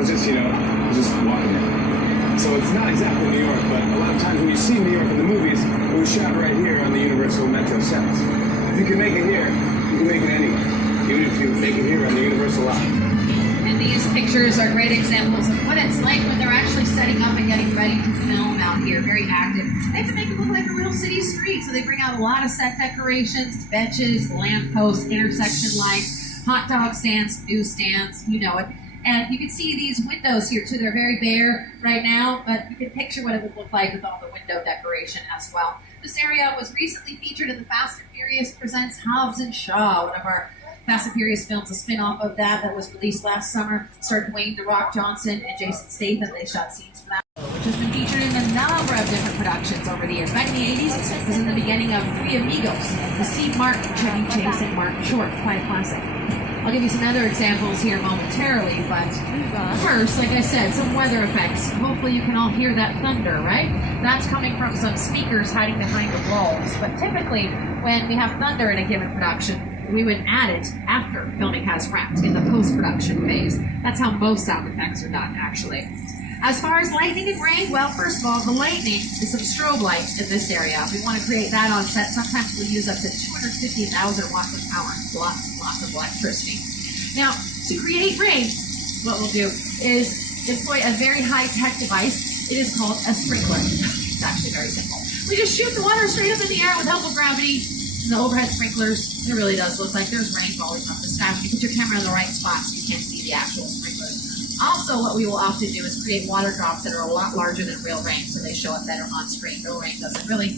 was just walking it. So it's not exactly New York, but a lot of times when you see New York in the movies, it was shot right here on the Universal Metro sets. If you can make it here, you can make it anywhere, even if you make it here on the Universal lot. And these pictures are great examples of what it's like when they're actually setting up and getting ready to film out here, very active. They have to make it look like a real city street, so they bring out a lot of set decorations, benches, lampposts, intersection lights, hot dog stands, newsstands, you know it. And you can see these windows here too. They're very bare right now, but you can picture what it would look like with all the window decoration as well. This area was recently featured in the Fast and Furious Presents Hobbs and Shaw, one of our Fast and Furious films, a spin-off of that was released last summer. Starred Dwayne "The Rock" Johnson and Jason Statham. They shot scenes from that, which has been featured in a number of different productions over the years. Back in the 80s, it was in the beginning of Three Amigos, the Steve Martin, Chevy Chase, and Martin Short, quite a classic. I'll give you some other examples here momentarily, but first, like I said, some weather effects. Hopefully you can all hear that thunder, right? That's coming from some speakers hiding behind the walls. But typically, when we have thunder in a given production, we would add it after filming has wrapped in the post-production phase. That's how most sound effects are done, actually. As far as lightning and rain, well, first of all, the lightning is some strobe lights in this area. If we want to create that on set, sometimes we'll use up to 250,000 watts of power. Lots of electricity. Now, to create rain, what we'll do is employ a very high-tech device. It is called a sprinkler. It's actually very simple. We just shoot the water straight up in the air with help of gravity. The overhead sprinklers, it really does look like there's rain falling from the sky. When you put your camera in the right spot so you can't see the actual sprinklers. Also, what we will often do is create water drops that are a lot larger than real rain, so they show up better on screen. Real rain doesn't really.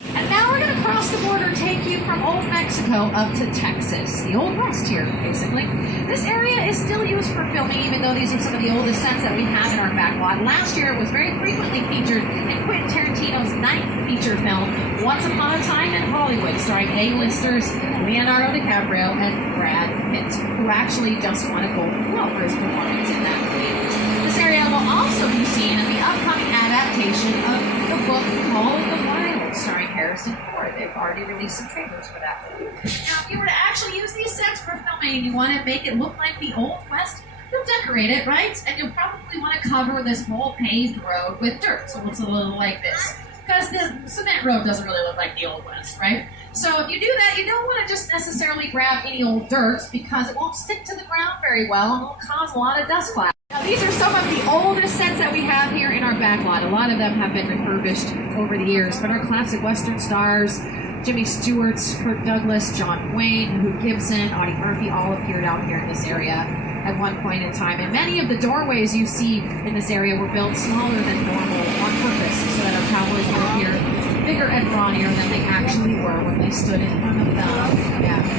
And now we're going to cross the border, take you from Old Mexico up to Texas, the Old West here, basically. This area is still used for filming, even though these are some of the oldest sets that we have in our backlot. Last year, it was very frequently featured in Quentin Tarantino's 9th feature film, Once Upon a Time in Hollywood, starring A-listers Leonardo DiCaprio and Brad Pitt, who actually just won a Golden Globe for his performance in that movie. This area will also be seen in the upcoming adaptation of the book Call of the Wild, starring Harrison Ford. They've already released some trailers for that movie. Now, if you were to actually use these sets for filming and you want to make it look like the Old West, you'll decorate it, right? And you'll probably want to cover this whole paved road with dirt, so it looks a little like this. Because the cement road doesn't really look like the Old West, right? So if you do that, you don't want to just necessarily grab any old dirt because it won't stick to the ground very well and will cause a lot of dust clouds. Now, these are some of the oldest sets that we have here in our backlot. A lot of them have been refurbished over the years, but our classic Western stars, Jimmy Stewart, Kirk Douglas, John Wayne, Hugh Gibson, Audie Murphy, all appeared out here in this area at one point in time. And many of the doorways you see in this area were built smaller than normal on purpose so that our cowboys would appear bigger and brawnier than they actually were when they stood in front of them. Yeah.